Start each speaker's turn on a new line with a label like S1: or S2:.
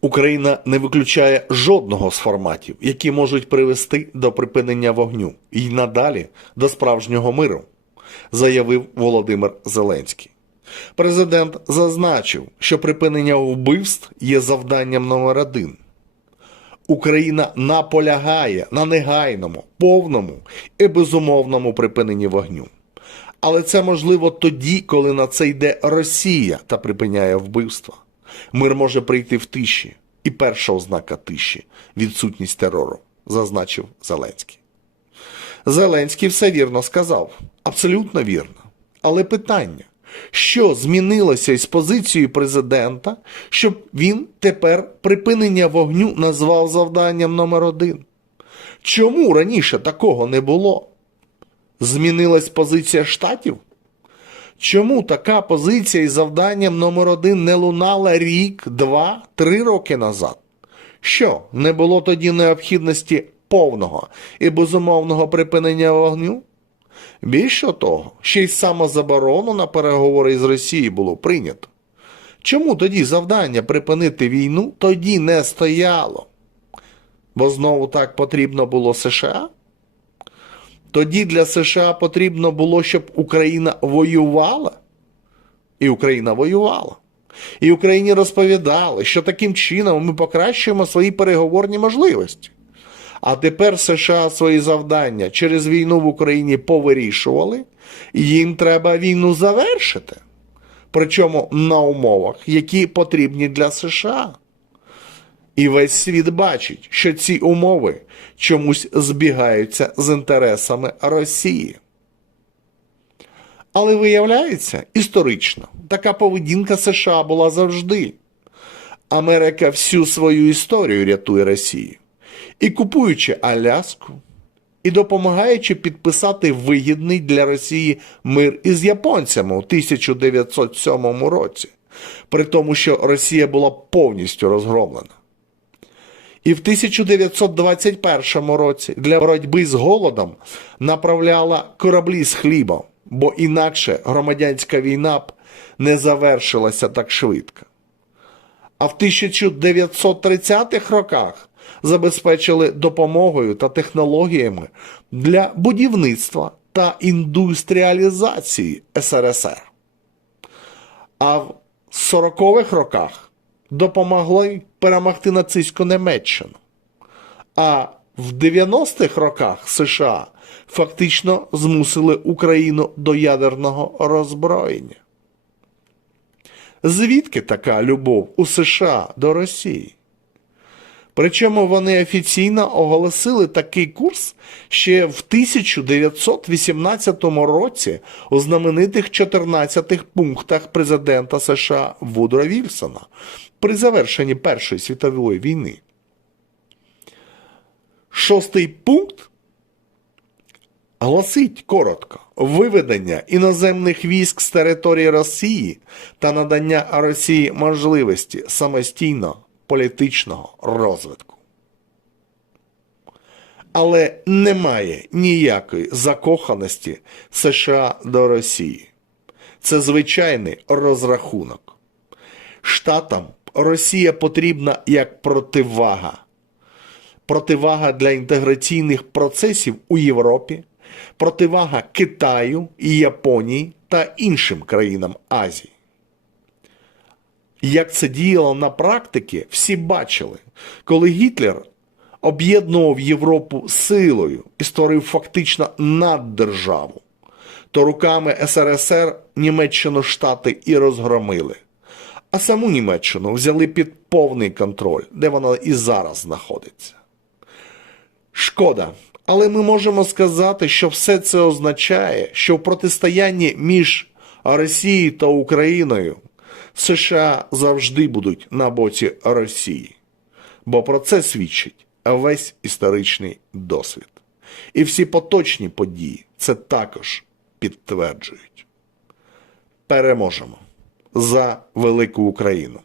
S1: Україна не виключає жодного з форматів, які можуть привести до припинення вогню і надалі до справжнього миру, заявив Володимир Зеленський. Президент зазначив, що припинення вбивств є завданням номер один. Україна наполягає на негайному, повному і безумовному припиненні вогню. Але це можливо тоді, коли на це йде Росія та припиняє вбивства. Мир може прийти в тиші. І перша ознака тиші відсутність терору, зазначив Зеленський. Зеленський все вірно сказав, абсолютно вірно. Але питання, що змінилося із позицією президента, щоб він тепер припинення вогню назвав завданням номер один? Чому раніше такого не було? Змінилась позиція штатів? Чому така позиція із завданням номер один не лунала рік, два, три роки назад? Що, не було тоді необхідності повного і безумовного припинення вогню? Більше того, ще й самозаборону на переговори з Росією було прийнято. Чому тоді завдання припинити війну тоді не стояло? Бо знову так потрібно було США? Тоді для США потрібно було, щоб Україна воювала. І Україна воювала. І Україні розповідали, що таким чином ми покращуємо свої переговорні можливості. А тепер США свої завдання через війну в Україні повирішували, і їм треба війну завершити. Причому на умовах, які потрібні для США. І весь світ бачить, що ці умови чомусь збігаються з інтересами Росії. Але виявляється, історично, така поведінка США була завжди. Америка всю свою історію рятує Росію. І купуючи Аляску, і допомагаючи підписати вигідний для Росії мир із японцями у 1907 році, при тому, що Росія була повністю розгромлена. І в 1921 році для боротьби з голодом направляла кораблі з хлібом, бо інакше громадянська війна б не завершилася так швидко. А в 1930-х роках забезпечили допомогою та технологіями для будівництва та індустріалізації СРСР. А в 40-х роках допомогли перемогти нацистську Німеччину. А в 90-х роках США фактично змусили Україну до ядерного роззброєння. Звідки така любов у США до Росії? Причому вони офіційно оголосили такий курс ще в 1918 році у знаменитих 14 пунктах президента США Вудро Вільсона при завершенні Першої світової війни. Шостий пункт гласить коротко виведення іноземних військ з території Росії та надання Росії можливості самостійно політичного розвитку. Але немає ніякої закоханості США до Росії. Це звичайний розрахунок. Штатам Росія потрібна як противага. Противага для інтеграційних процесів у Європі, противага Китаю Японії та іншим країнам Азії. Як це діяло на практиці, всі бачили, коли Гітлер об'єднував Європу силою і створив фактично наддержаву, то руками СРСР Німеччину Штати і розгромили, а саму Німеччину взяли під повний контроль, де вона і зараз знаходиться. Шкода, але ми можемо сказати, що все це означає, що в протистоянні між Росією та Україною США завжди будуть на боці Росії, бо про це свідчить весь історичний досвід. І всі поточні події це також підтверджують. Переможемо за велику Україну.